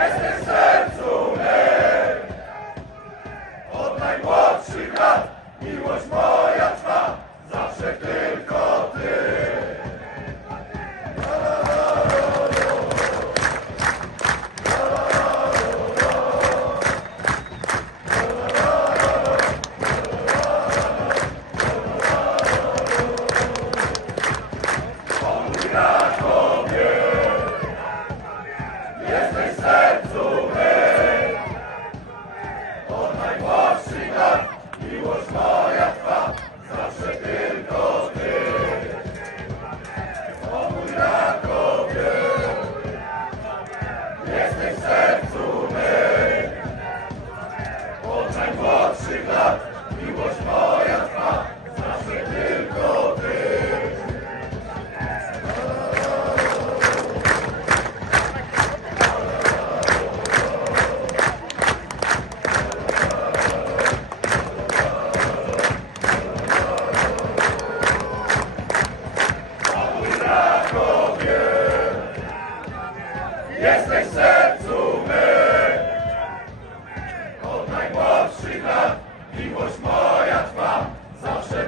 Jestem w. Od najmłodszych lat miłość moja trwa, zawsze tylko ty. Jesteś w sercu my. Od najmłodszych lat miłość moja trwa, zawsze